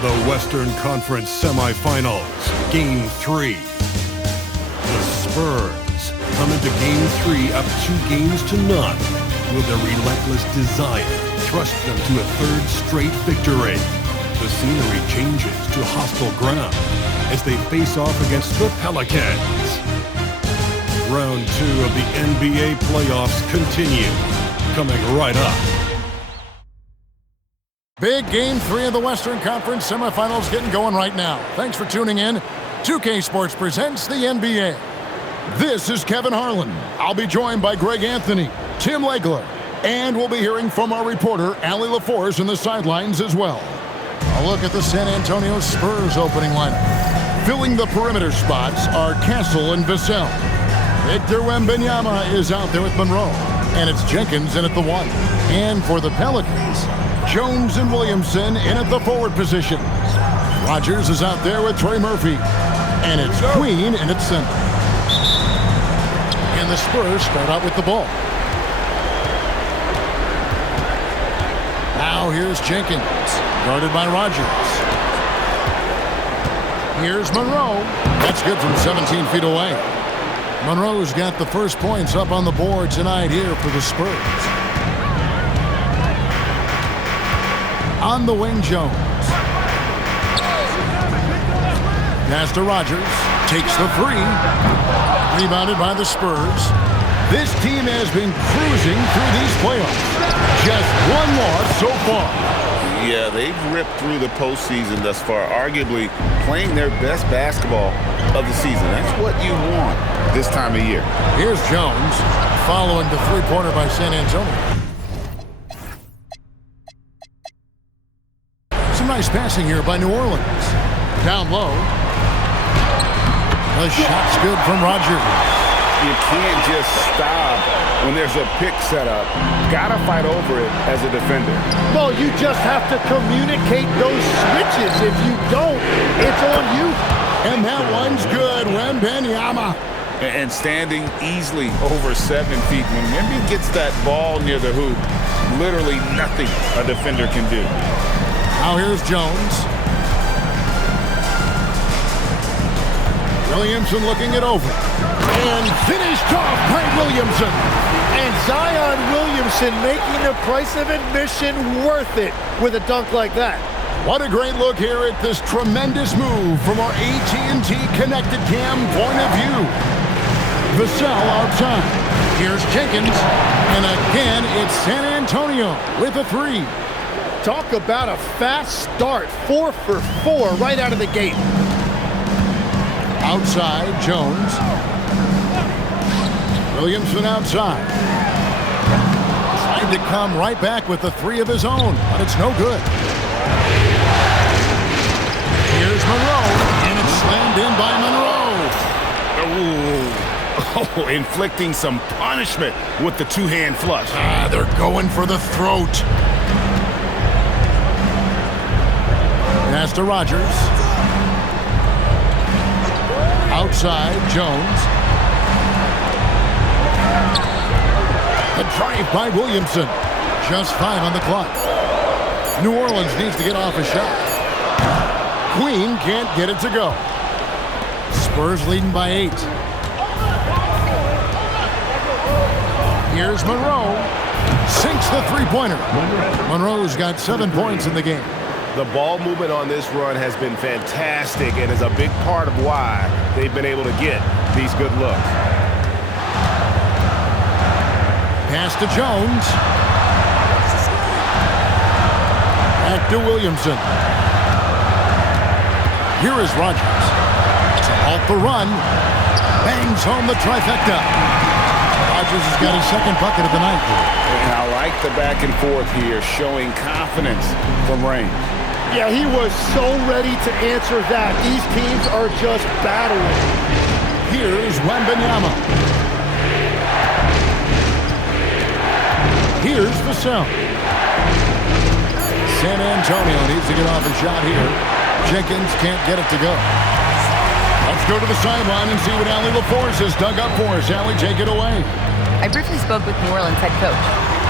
The Western Conference Semifinals, Game 3. The Spurs come into Game 3 up 2-0. Will their relentless desire thrust them to a third straight victory? The scenery changes to hostile ground as they face off against the Pelicans. Round 2 of the NBA playoffs continue, coming right up. Big Game 3 of the Western Conference semifinals getting going right now. Thanks for tuning in. 2K Sports presents the NBA. This is Kevin Harlan. I'll be joined by Greg Anthony, Tim Legler, and we'll be hearing from our reporter, Allie LaForce, in the sidelines as well. A look at the San Antonio Spurs opening lineup. Filling the perimeter spots are Castle and Vassell. Victor Wembanyama is out there with Monroe, and it's Jenkins in at the 1. And for the Pelicans, Jones and Williamson in at the forward positions. Rogers is out there with Trey Murphy. And it's Queen in at center. And the Spurs start out with the ball. Now here's Jenkins, guarded by Rogers. Here's Monroe. That's good from 17 feet away. Monroe's got the first points up on the board tonight here for the Spurs. On the wing, Jones. Pass to Rogers. Takes the 3. Rebounded by the Spurs. This team has been cruising through these playoffs. Just one loss so far. Yeah, they've ripped through the postseason thus far, arguably playing their best basketball of the season. That's what you want this time of year. Here's Jones, following the three-pointer by San Antonio. Some nice passing here by New Orleans. Down low. The shot's good from Rogers. You can't just stop when there's a pick set up. Gotta fight over it as a defender. Well, you just have to communicate those switches. If you don't, it's on you. And that one's good. Wembanyama. And standing easily over 7 feet. When Wemby gets that ball near the hoop, literally nothing a defender can do. Now here's Jones. Williamson looking it over. And finished off by Williamson. And Zion Williamson making the price of admission worth it with a dunk like that. What a great look here at this tremendous move from our AT&T Connected Cam point of view. Vassell outside. Here's Jenkins. And again, it's San Antonio with a 3. Talk about a fast start. 4 for 4 right out of the gate. Outside, Jones. Williamson outside. Trying to come right back with the 3 of his own, but it's no good. Here's Monroe, and it's slammed in by Monroe. Oh, inflicting some punishment with the two-hand flush. They're going for the throat. Pass to Rogers. Outside, Jones. A drive by Williamson. Just 5 on the clock. New Orleans needs to get off a shot. Queen can't get it to go. Spurs leading by 8. Here's Monroe. Sinks the three-pointer. Monroe's got 7 points in the game. The ball movement on this run has been fantastic and is a big part of why they've been able to get these good looks. Pass to Jones. Back to Williamson. Here is Rogers. Off the run. Bangs home the trifecta. Rogers has got his second bucket of the night. And I like the back and forth here, showing confidence from range. Yeah, he was so ready to answer that. These teams are just battling. Here's Wembanyama. Here's Vassell. San Antonio needs to get off a shot here. Jenkins can't get it to go. Let's go to the sideline and see what Allie LaForce has dug up for us. Allie, take it away. I briefly spoke with New Orleans head coach.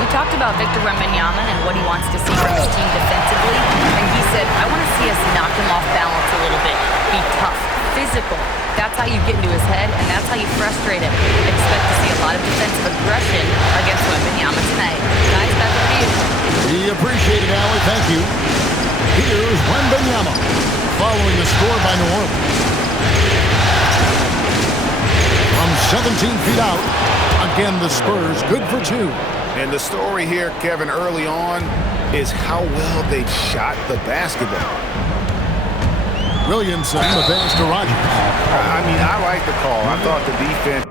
We talked about Victor Wembanyama and what he wants to see from his team defensively, and he said, I want to see see us knock him off balance a little bit. Be tough, physical. That's how you get into his head, and that's how you frustrate him. Expect to see a lot of defensive aggression against Wembanyama tonight. Guys, back over to you. We appreciate it, Allie. Thank you. Here's Wembanyama following the score by New Orleans. From 17 feet out, again the Spurs good for 2. And the story here, Kevin, early on is how well they've shot the basketball. Williamson, the pass to Rogers. I mean, I like the call. I thought the defense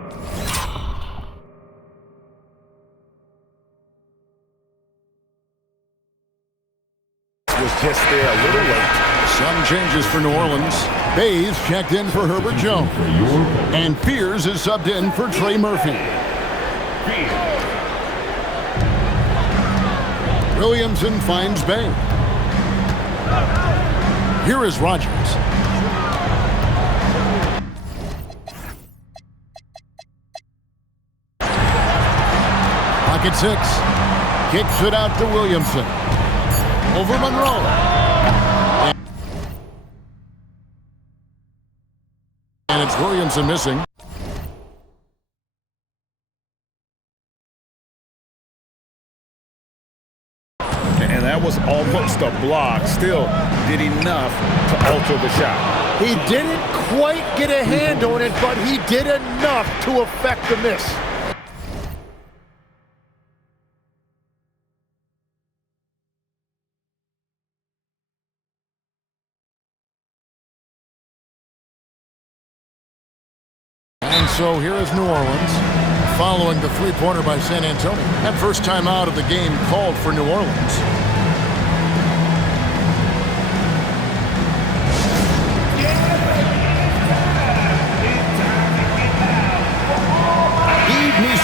was just there a little late. Some changes for New Orleans. Bays checked in for Herbert Jones. And Fears is subbed in for Trey Murphy. Williamson finds Bay. Here is Rogers. Pocket 6. Kicks it out to Williamson. Over Monroe. And it's Williamson missing. And that was almost a block. Still did enough to alter the shot. He didn't quite get a hand on it, but he did enough to affect the miss. And so here is New Orleans following the three-pointer by San Antonio. That first time out of the game called for New Orleans.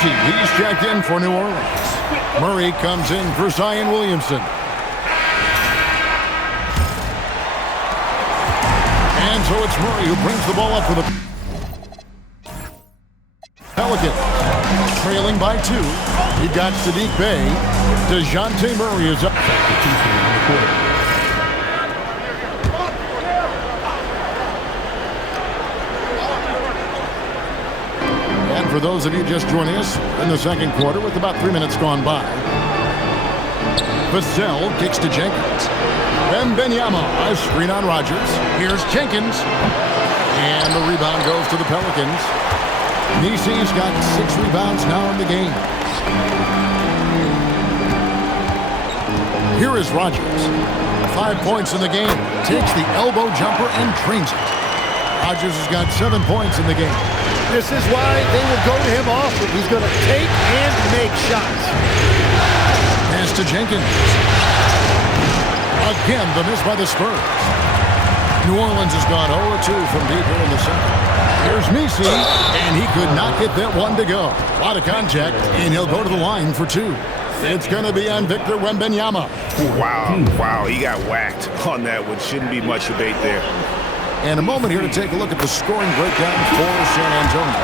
He's checked in for New Orleans. Murray comes in for Zion Williamson. And so it's Murray who brings the ball up for the Pelicans. Trailing by 2. He got Sadiq Bey. DeJounte Murray is up. For those of you just joining us in the second quarter with about 3 minutes gone by. Vassell kicks to Jenkins. Wembanyama, a screen on Rogers. Here's Jenkins. And the rebound goes to the Pelicans. Nisi's got 6 rebounds now in the game. Here is Rogers. 5 points in the game. Takes the elbow jumper and drains it. Rogers has got 7 points in the game. This is why they will go to him often. He's going to take and make shots. Pass to Jenkins. Again, the miss by the Spurs. New Orleans has gone 0-2 from deep here in the second. Here's Nisi, and he could not get that one to go. A lot of contact, and he'll go to the line for 2. It's going to be on Victor Wembanyama. Wow, he got whacked on that one. Shouldn't be much debate there. And a moment here to take a look at the scoring breakdown for San Antonio.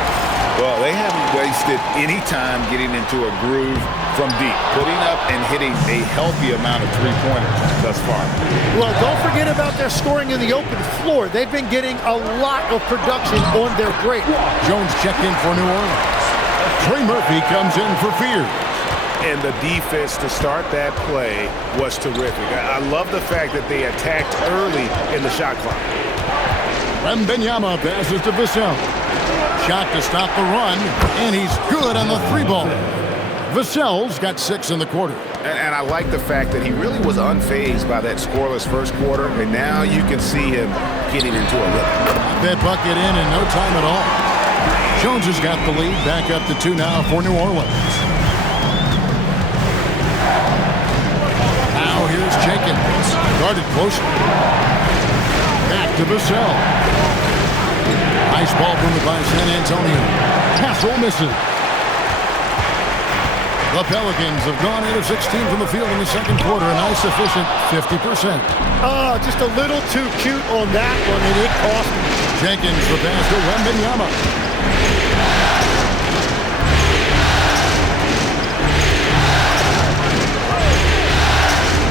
Well, they haven't wasted any time getting into a groove from deep, putting up and hitting a healthy amount of three-pointers thus far. Well, don't forget about their scoring in the open floor. They've been getting a lot of production on their break. Jones checked in for New Orleans. Trey Murphy comes in for Fears. And the defense to start that play was terrific. I love the fact that they attacked early in the shot clock. Wembanyama passes to Vassell. Shot to stop the run, and he's good on the 3-ball. Vassell's got 6 in the quarter. And I like the fact that he really was unfazed by that scoreless first quarter, and now you can see him getting into a rhythm. That bucket in no time at all. Jones has got the lead, back up to 2 now for New Orleans. Now here's Jenkins, guarded closely. Back to Vassell. Nice ball movement by San Antonio. Castle misses. The Pelicans have gone 8 of 16 from the field in the second quarter, a nice efficient 50%. Just a little too cute on that one, and it cost him. Jenkins the pass to Wembanyama.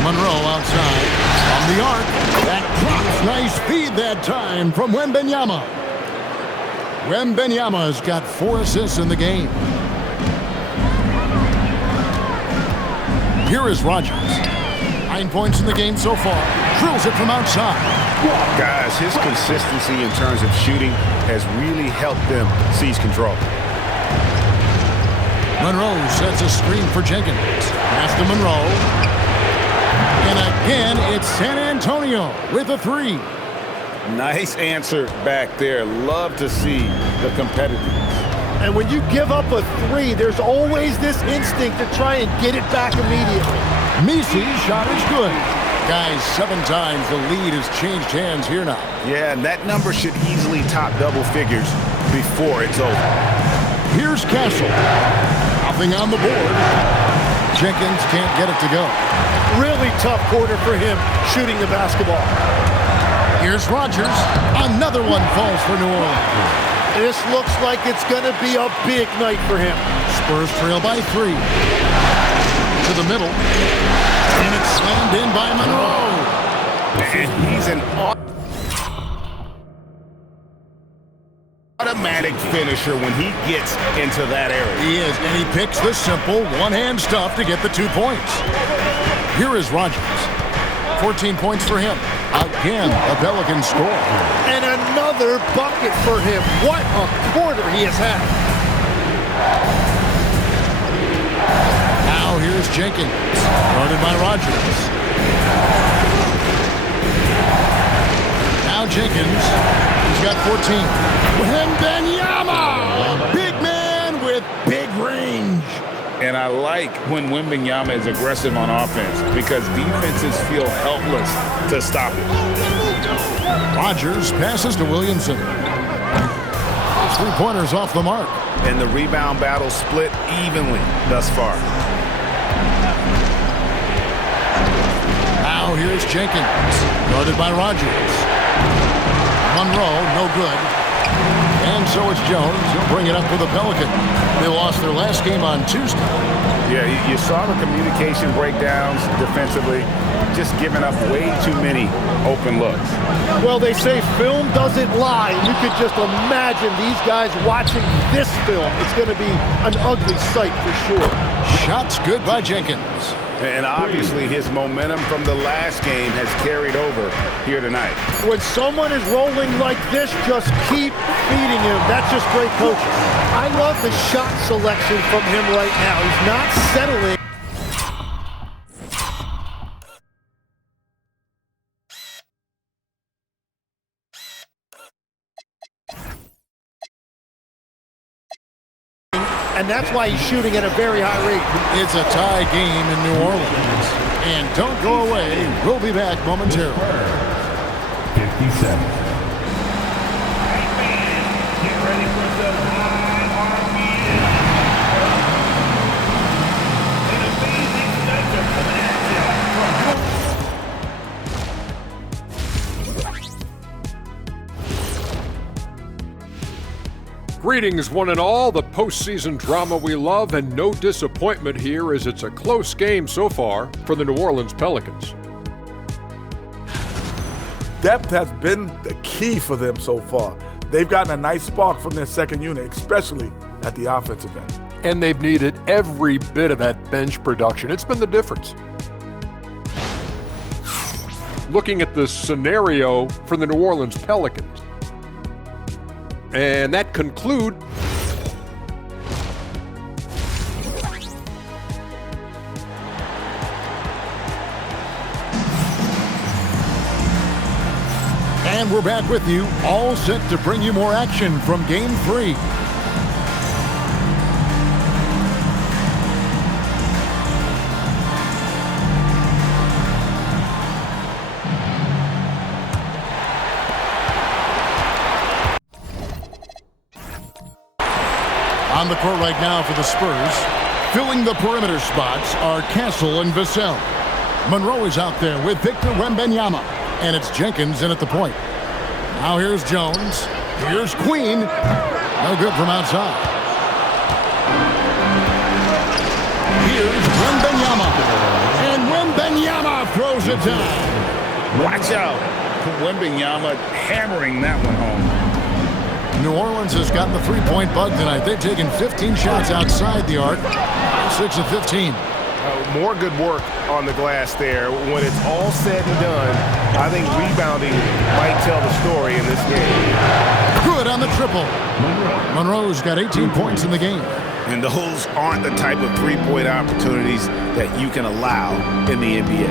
Monroe outside. From the arc. That drop Nice feed that time from Wembanyama. Wembanyama's got 4 assists in the game. Here is Rogers. 9 points in the game so far. Drills it from outside. Guys, his consistency in terms of shooting has really helped them seize control. Monroe sets a screen for Jenkins. Pass to Monroe. And again, it's San Antonio with a 3. Nice answer back there. Love to see the competitiveness. And when you give up a 3, there's always this instinct to try and get it back immediately. Misi's shot is good. Guys, 7 times the lead has changed hands here now. Yeah, and that number should easily top double figures before it's over. Here's Castle. Nothing on the board. Jenkins can't get it to go. Really tough quarter for him shooting the basketball. Here's Rogers. Another one falls for New Orleans. This looks like it's going to be a big night for him. Spurs trail by 3. To the middle. And it's slammed in by Monroe. And he's an automatic finisher when he gets into that area. He is, and he picks the simple one-hand stuff to get the 2 points. Here is Rogers. 14 points for him. Again, a Pelicans score. And another bucket for him. What a quarter he has had. Now here's Jenkins. Guarded by Rogers. Now Jenkins. He's got 14. Wembanyama! Big man with big range. And I like when Wembanyama is aggressive on offense because defenses feel helpless to stop it. Rogers passes to Williamson. 3-pointers off the mark. And the rebound battle split evenly thus far. Now here's Jenkins. Guarded by Rogers. Monroe, no good. And so it's Jones. He'll bring it up for the Pelicans. They lost their last game on Tuesday. Yeah, you saw the communication breakdowns defensively, just giving up way too many open looks. Well, they say film doesn't lie. You could just imagine these guys watching this film. It's going to be an ugly sight for sure. Shots good by Jenkins. And obviously his momentum from the last game has carried over here tonight. When someone is rolling like this, just keep feeding him. That's just great coaching. I love the shot selection from him right now. He's not settling. And that's why he's shooting at a very high rate. It's a tie game in New Orleans. And don't go away. We'll be back momentarily. 57. Get ready for the An amazing night coming at Greetings, one and all. The postseason drama we love, and no disappointment here as it's a close game so far for the New Orleans Pelicans. Depth has been the key for them so far. They've gotten a nice spark from their second unit, especially at the offensive end. And they've needed every bit of that bench production. It's been the difference. Looking at the scenario for the New Orleans Pelicans. And that conclude And we're back with you, all set to bring you more action from Game 3. On the court right now for the Spurs, filling the perimeter spots are Castle and Vassell. Monroe is out there with Victor Wembanyama, and it's Jenkins in at the point. Now here's Jones. Here's Queen. No good from outside. Here's Wembanyama. And Wembanyama throws it down. Watch out. Wembanyama hammering that one home. New Orleans has gotten the three-point bug tonight. They've taken 15 shots outside the arc, 6 of 15. More good work on the glass there. When it's all said and done, I think rebounding might tell the story in this game. Good on the triple. Monroe's got 18 points in the game. And those aren't the type of three-point opportunities that you can allow in the NBA.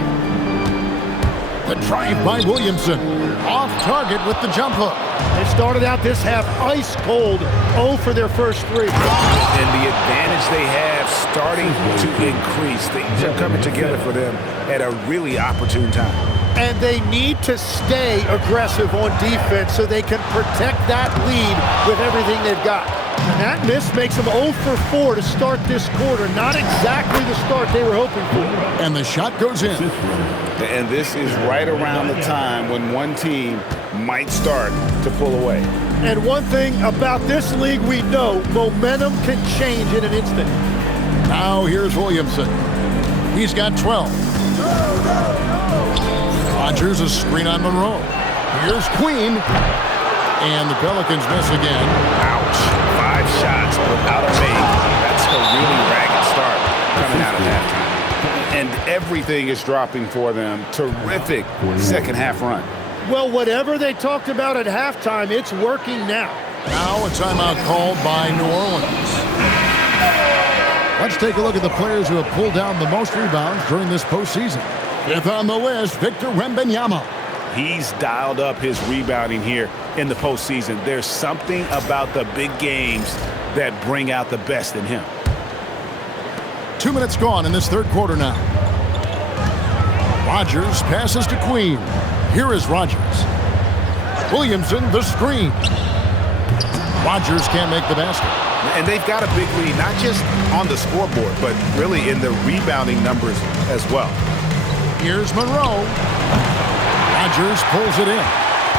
The drive by Williamson. Off target with the jump hook. They started out this half ice cold, 0 for their first 3. And the advantage they have starting to increase. Things are coming together for them at a really opportune time. And they need to stay aggressive on defense so they can protect that lead with everything they've got. And that miss makes them 0 for 4 to start this quarter. Not exactly the start they were hoping for. And the shot goes in. And this is right around the time when one team might start to pull away. And one thing about this league we know, momentum can change in an instant. Now here's Williamson. He's got 12. Rodgers a screen on Monroe. Here's Queen. And the Pelicans miss again. Ouch. 5 shots without a make. That's a really ragged start coming out of halftime. And everything is dropping for them. Terrific second half run. Well, whatever they talked about at halftime, it's working now. Now a timeout called by New Orleans. Let's take a look at the players who have pulled down the most rebounds during this postseason. Fifth on the list, Victor Wembanyama. He's dialed up his rebounding here in the postseason. There's something about the big games that bring out the best in him. 2 minutes gone in this third quarter now. Rodgers passes to Queen. Here is Rodgers. Williamson, the screen. Rodgers can't make the basket. And they've got a big lead, not just on the scoreboard, but really in the rebounding numbers as well. Here's Monroe. Rodgers pulls it in.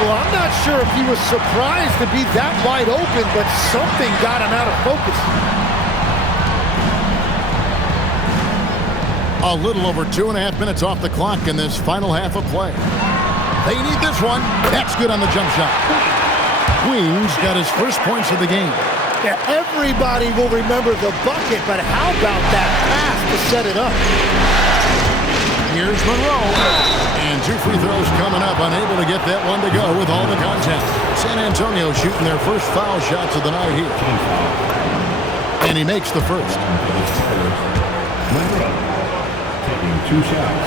Well, I'm not sure if he was surprised to be that wide open, but something got him out of focus. A little over 2.5 minutes off the clock in this final half of play. They need this one. That's good on the jump shot. Queen's got his first points of the game. Yeah, everybody will remember the bucket, but how about that pass to set it up? Here's Monroe. And 2 free throws coming up. Unable to get that one to go with all the contact. San Antonio shooting their first foul shots of the night here. And he makes the first. Monroe taking 2 shots.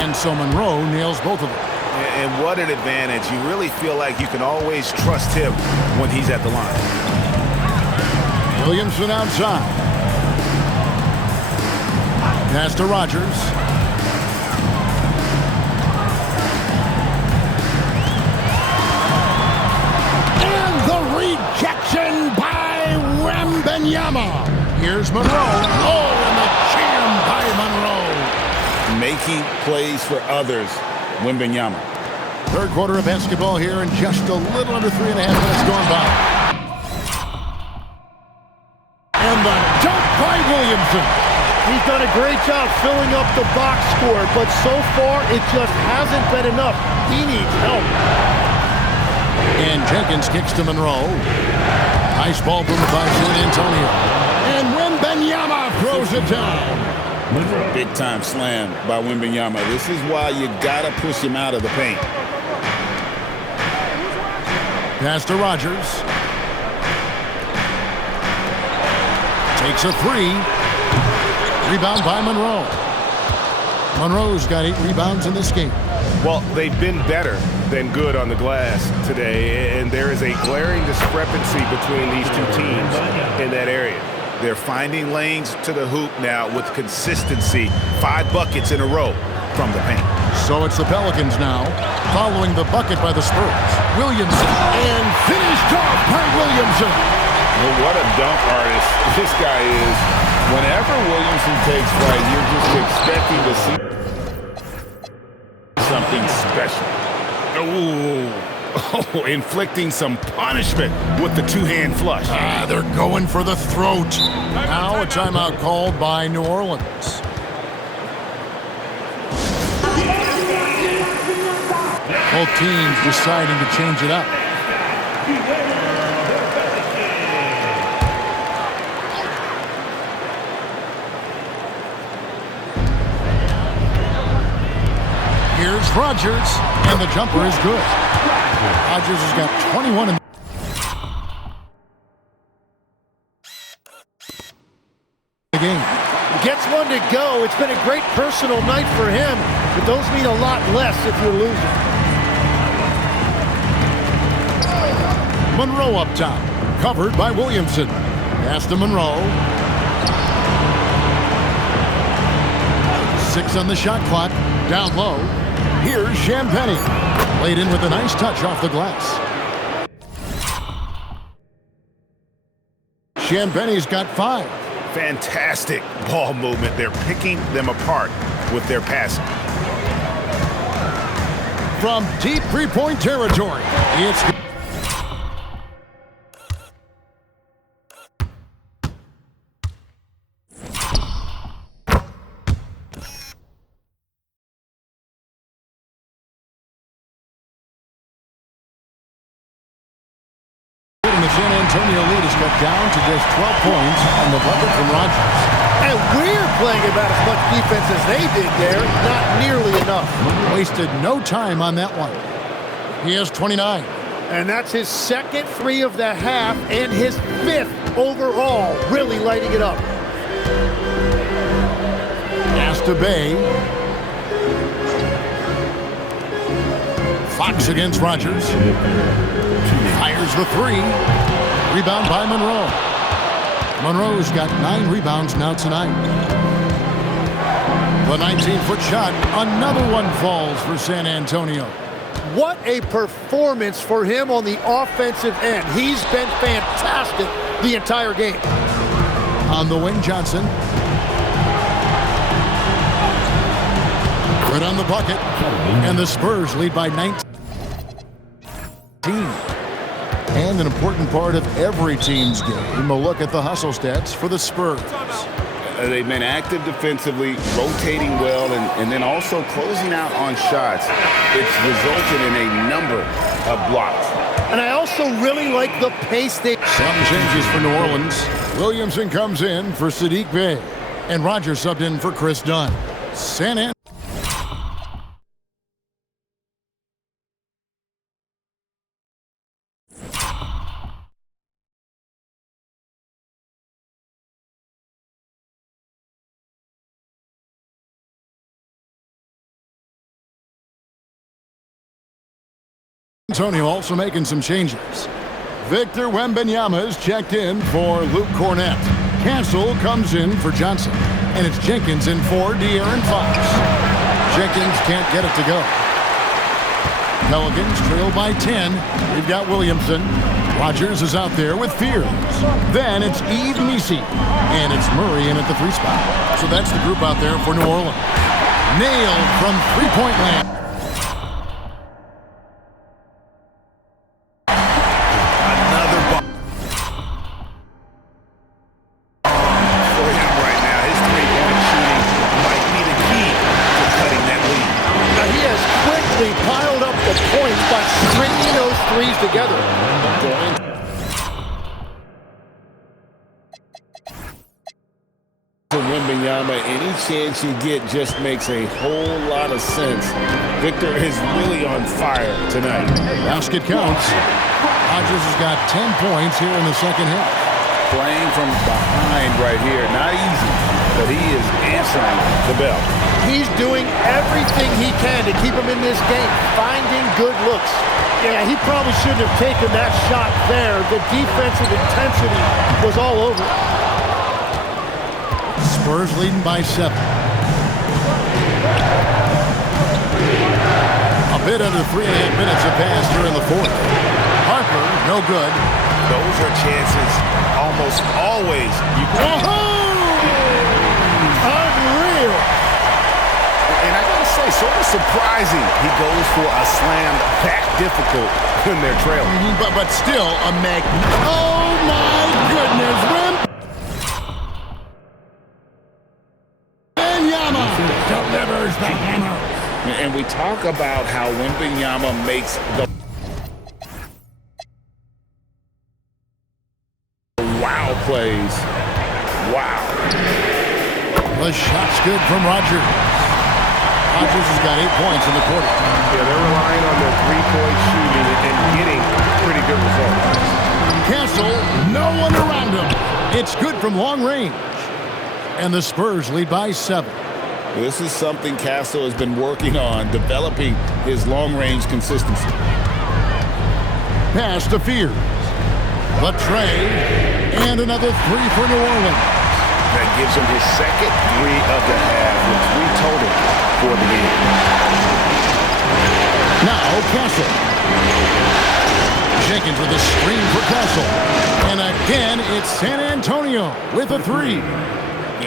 And so Monroe nails both of them. And what an advantage. You really feel like you can always trust him when he's at the line. Williamson outside. Pass to Rodgers. And the rejection by Wembanyama. Here's Monroe. Oh, and the jam by Monroe. Making plays for others, Wembanyama. Third quarter of basketball here and just a little under 3.5 minutes gone by. And the dunk by Williamson. He's done a great job filling up the box score, but so far it just hasn't been enough. He needs help. And Jenkins kicks to Monroe. Nice ball movement by San Antonio. And Wembanyama throws it down. Big time slam by Wembanyama. This is why you gotta push him out of the paint. Pass to Rodgers. Takes a 3. Rebound by Monroe. Monroe's got 8 rebounds in this game. Well, they've been better than good on the glass today, and there is a glaring discrepancy between these two teams in that area. They're finding lanes to the hoop now with consistency. 5 buckets in a row from the paint. So it's the Pelicans now, following the bucket by the Spurs. Williamson, and finished off by Williamson. Well, what a dunk artist this guy is. Whenever Williamson takes flight, you're just expecting to see something special. Oh, inflicting some punishment with the 2-hand flush. They're going for the throat. Now a timeout called by New Orleans. Both teams deciding to change it up. Here's Rodgers, and the jumper is good. Rodgers has got 21 in the game. Gets one to go. It's been a great personal night for him, but those mean a lot less if you're losing. Monroe up top, covered by Williamson. Pass to Monroe. 6 on the shot clock, down low. Here's Champagnie. Laid in with a nice touch off the glass. Champagnie's got 5. Fantastic ball movement. They're picking them apart with their passing. From deep three-point territory, it's... The San Antonio lead is cut down to just 12 points on the bucket from Rodgers. And we're playing about as much defense as they did there. Not nearly enough. Wasted no time on that one. He has 29. And that's his second 3 of the half and his 5th overall. Really lighting it up. Pass to Bay. Fox against Rodgers. Fires the 3. Rebound by Monroe. Monroe's got 9 rebounds now tonight. The 19-foot shot. Another one falls for San Antonio. What a performance for him on the offensive end. He's been fantastic the entire game. On the wing, Johnson. Good on the bucket. And the Spurs lead by 19. And an important part of every team's game, a look at the hustle stats for the Spurs. They've been active defensively, rotating well, and then also closing out on shots. It's resulted in a number of blocks. And I also really like the pace they... Some changes for New Orleans. Williamson comes in for Sadiq Bey. And Rodgers subbed in for Chris Dunn. San Antonio also making some changes. Victor Wembanyama is checked in for Luke Cornett. Cancel comes in for Johnson. And it's Jenkins in for De'Aaron Fox. Jenkins can't get it to go. Pelicans trail by 10. We've got Williamson. Rodgers is out there with Fears. Then it's Eve Nisi. And it's Murray in at the 3 spot. So that's the group out there for New Orleans. Nailed from three-point land. Together. For Wembanyama, any chance you get just makes a whole lot of sense. Victor is really on fire tonight. Basket counts. Rodgers has got 10 points here in the second half. Playing from behind right here. Not easy, but he is answering the bell. He's doing everything he can to keep him in this game, finding good looks. Yeah, he probably shouldn't have taken that shot there. The defensive intensity was all over. Spurs leading by 7. A bit under 3.5 minutes have passed here in the 4th. Harper, no good. Those are chances almost always. Unreal. And I gotta say, sort of surprising he goes for a slam that difficult when they're trailing. But still a oh my goodness, Wembanyama delivers the hammer. And we talk about how Wembanyama makes the wow plays. Wow. The shot's good from Rogers. Rogers has got 8 points in the quarter. Yeah, they're relying on their three-point shooting and getting pretty good results. Castle, no one around him. It's good from long range. And the Spurs lead by 7. This is something Castle has been working on, developing his long-range consistency. Pass to Fears. The trade, and another 3 for New Orleans. That gives him his second 3 of the half, with 3 total for the game. Now Castle. Jenkins with a screen for Castle. And again, it's San Antonio with a 3.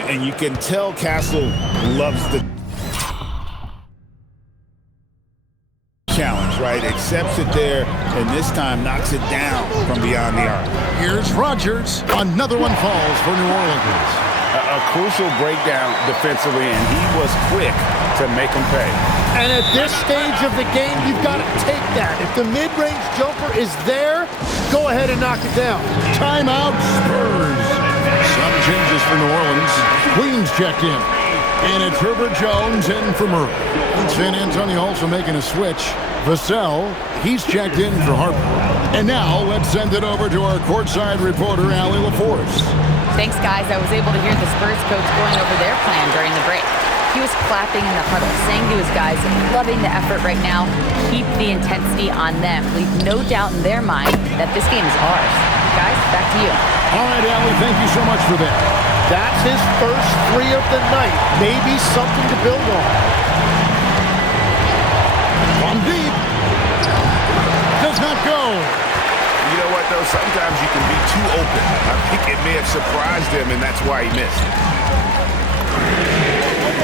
And you can tell Castle loves the challenge, right? Accepts it there, and this time knocks it down from beyond the arc. Here's Rogers. Another one falls for New Orleans. A crucial breakdown defensively, and he was quick to make him pay. And at this stage of the game, you've got to take that. If the mid-range jumper is there, go ahead and knock it down. Timeout, Spurs. Some changes for New Orleans. Queens checked in. And it's Herbert Jones in for Murray. San Antonio also making a switch. Vassell, he's checked in for Harper. And now let's send it over to our courtside reporter, Allie LaForce. Thanks, guys. I was able to hear the Spurs coach going over their plan during the break. He was clapping in the huddle, saying to his guys, loving the effort right now. Keep the intensity on them. Leave no doubt in their mind that this game is ours. Guys, back to you. All right, Allie, thank you so much for that. That's his first 3 of the night. Maybe something to build on. From deep. Does not go. You know what, though? Sometimes you can be too open. I think it may have surprised him, and that's why he missed.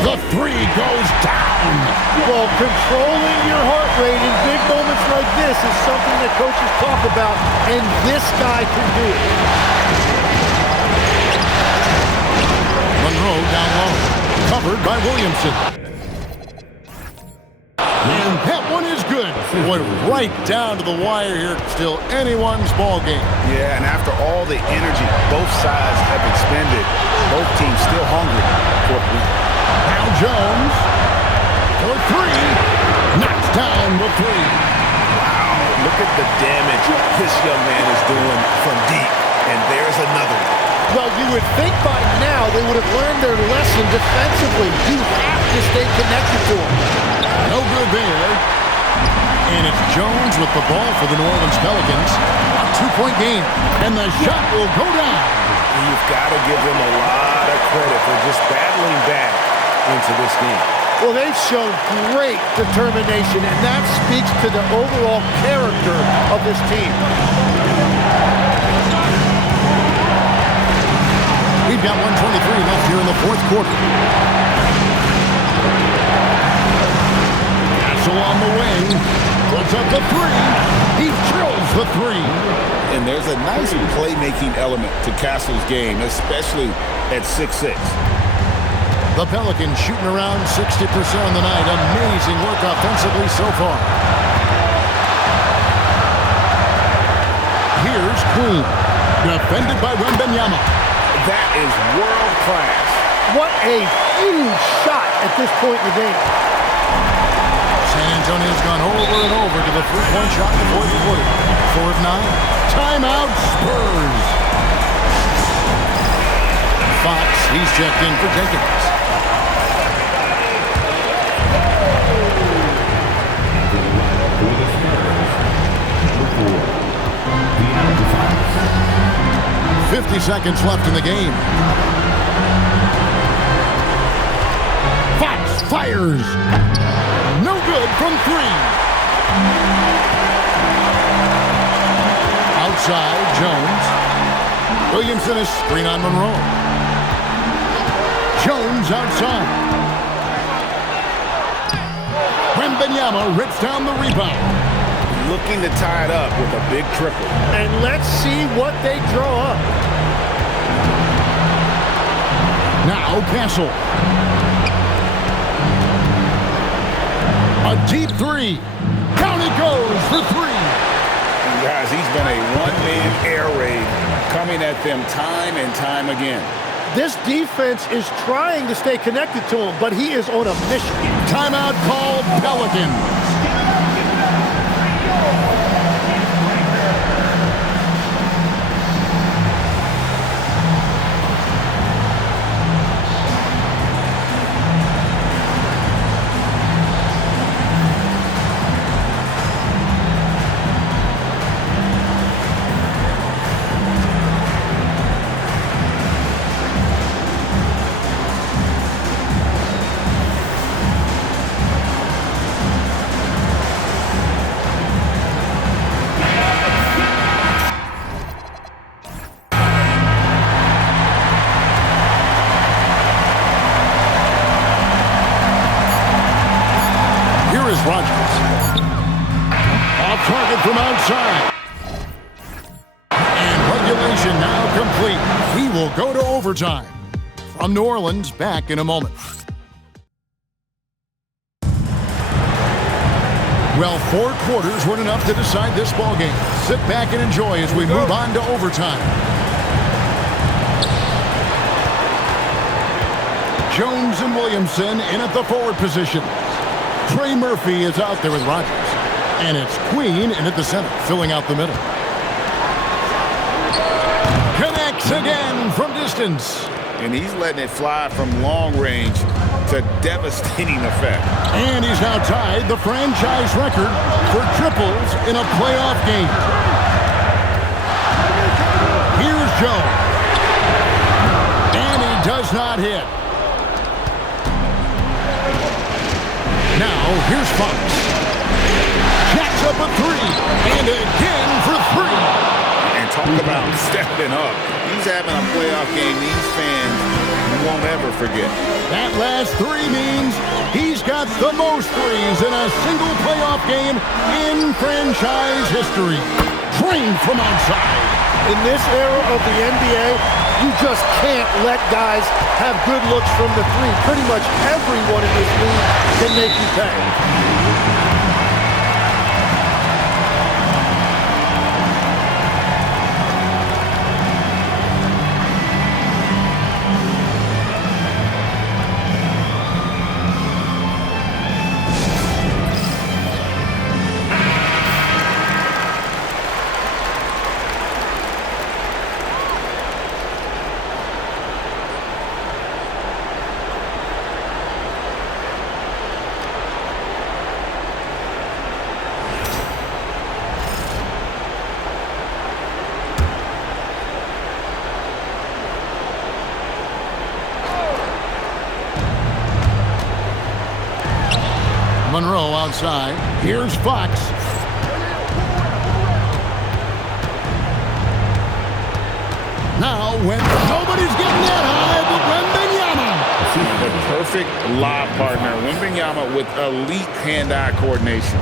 The 3 goes down. Well, controlling your heart rate in big moments like this is something that coaches talk about, and this guy can do it. Monroe down low. Covered by Williamson. And that one is good. Went right down to the wire here. Still anyone's ball game. Yeah, and after all the energy both sides have expended, both teams still hungry for a win. Now Jones for 3. Knocks down the 3. Wow, look at the damage this young man is doing from deep. And there's another one. Well, you would think by now they would have learned their lesson defensively. You have to stay connected to him. No good there. And it's Jones with the ball for the New Orleans Pelicans. A 2-point game. And the shot will go down. You've got to give them a lot of credit for just battling back into this game. Well, they've shown great determination, and that speaks to the overall character of this team. We've got 1:23 left here in the 4th quarter. Castle on the wing. Puts up the 3. He drills the 3. And there's a nice playmaking element to Castle's game, especially at 6'6". The Pelicans shooting around 60% on the night. Amazing work offensively so far. Here's Queen. Defended by Wembanyama. That is world class. What a huge shot at this point in the game. San Antonio's gone over and over to the 3-point shot in the 4th quarter. 4 of 9. Timeout, Spurs. Fox, he's checked in for Jenkins. The 50 seconds left in the game. Fox fires. No good from 3. Outside, Jones. Williamson is screen on Monroe. Jones outside. Wembanyama rips down the rebound. Looking to tie it up with a big triple. And let's see what they draw up. Now Castle. A deep three. Down it goes for three. And guys, he's been a one-man air raid coming at them time and time again. This defense is trying to stay connected to him, but he is on a mission. Timeout called Pelicans. Rogers. Off target from outside. And regulation now complete. He will go to overtime. From New Orleans, back in a moment. Well, 4 quarters weren't enough to decide this ballgame. Sit back and enjoy as we move on to overtime. Jones and Williamson in at the forward position. Trey Murphy is out there with Rogers. And it's Queen in at the center, filling out the middle. Connects again from distance. And he's letting it fly from long range to devastating effect. And he's now tied the franchise record for triples in a playoff game. Here's Jones. And he does not hit. Now, here's Fox. Jacks up a three. And again for three. And talk about stepping up. He's having a playoff game these fans won't ever forget. That last three means he's got the most threes in a single playoff game in franchise history. Drained from outside. In this era of the NBA, you just can't let guys have good looks from the three. Pretty much everyone in this league can make you pay. Monroe outside. Here's Fox. Now, when nobody's getting that high, but Wembanyama. The perfect lob partner. Wembanyama with elite hand-eye coordination.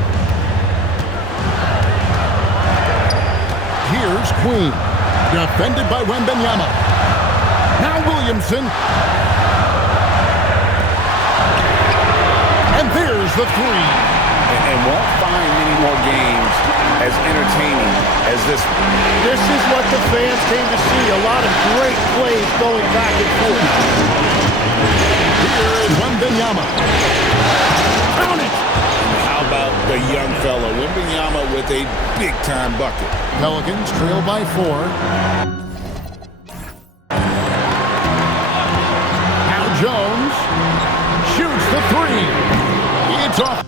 Here's Queen. Defended by Wembanyama. Now Williamson. And there's the three. And won't find many more games as entertaining as this one. This is what the fans came to see. A lot of great plays going back and forth. Here is Wembanyama. Count it. How about the young fella? Wembanyama with a big-time bucket. Pelicans trail by 4. Now Jones shoots the three. It's off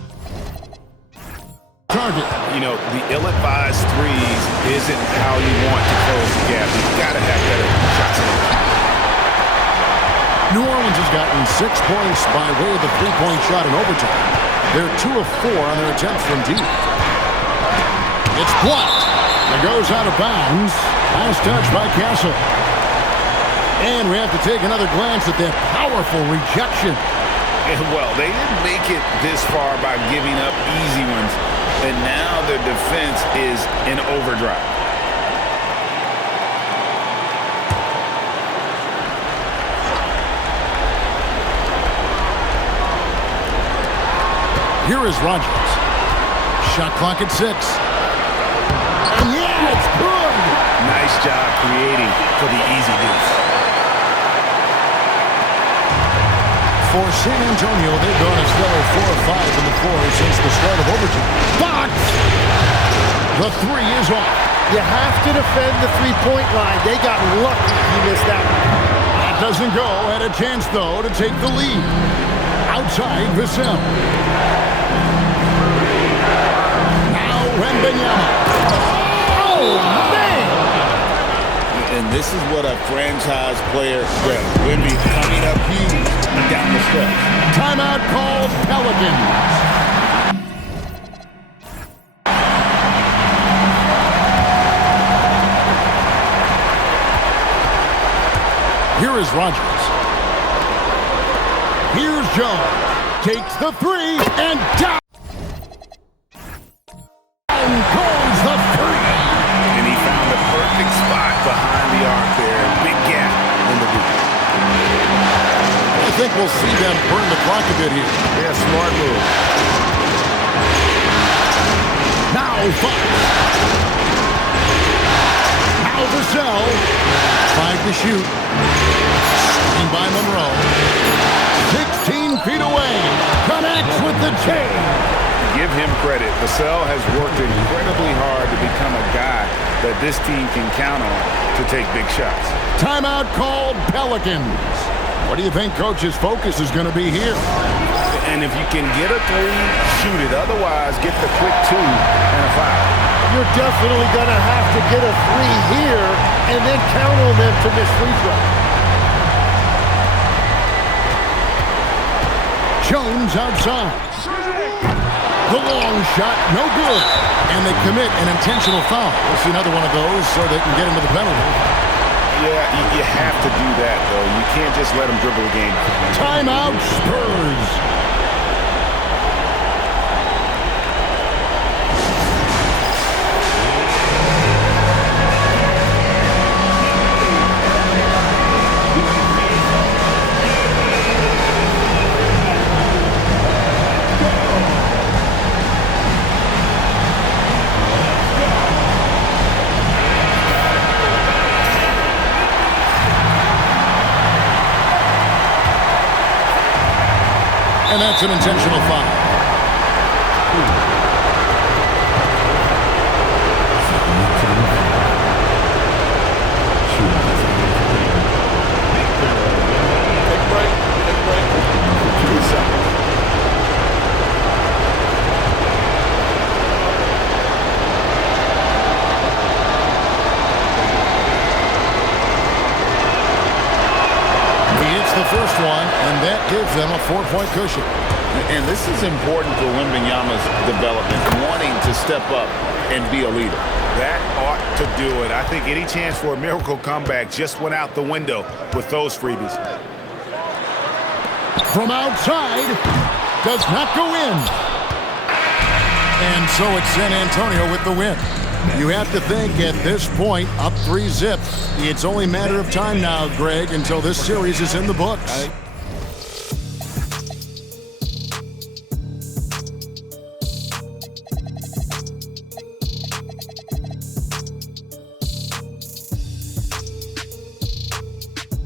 target. You know, the ill-advised threes isn't how you want to close the gap. You've got to have better shots. New Orleans has gotten 6 points by way of the three-point shot in overtime. They're 2 of 4 on their attempts from deep. It's blocked. It goes out of bounds. Last touch by Castle. And we have to take another glance at that powerful rejection. Well, they didn't make it this far by giving up easy ones, and now their defense is in overdrive. Here is Rogers. Shot clock at 6. And yeah, it's good. Nice job creating for the easy deuce. For San Antonio, they've gone a stellar 4 of 5 in the fourth since the start of overtime. But the three is off. You have to defend the three-point line. They got lucky he missed that one. That doesn't go. Had a chance, though, to take the lead. Outside, Vassell. Now, Wembanyama. Oh, man! And this is what a franchise player does. Wemby coming up huge down the stretch. Timeout called Pelicans. Here is Rogers. Here's Jones. Takes the three and down goes the three. And he found the perfect spot behind the arc there. Big gap in the boot. I think we'll see them burn the clock a bit here. Yeah, smart move. Now Fox. Now Vassell. 5 to shoot. Screen by Monroe. 16 feet away. Connects with the chain. Give him credit. Vassell has worked incredibly hard to become a guy that this team can count on to take big shots. Timeout called Pelicans. What do you think Coach's focus is going to be here? And if you can get a three, shoot it. Otherwise, get the quick 2 and a foul. You're definitely going to have to get a three here and then count on them to miss free throw. Jones outside. The long shot, no good. And they commit an intentional foul. We'll see another one of those so they can get into the penalty. Yeah, you have to do that, though. You can't just let them dribble the game. Timeout, Spurs. And that's an intentional foul. The first one, and that gives them a 4-point cushion. And this is important for Wembanyama's development, wanting to step up and be a leader. That ought to do it. I think any chance for a miracle comeback just went out the window with those freebies. From outside, does not go in. And so it's San Antonio with the win. You have to think at this point, up 3-zip. It's only a matter of time now, Greg, until this series is in the books.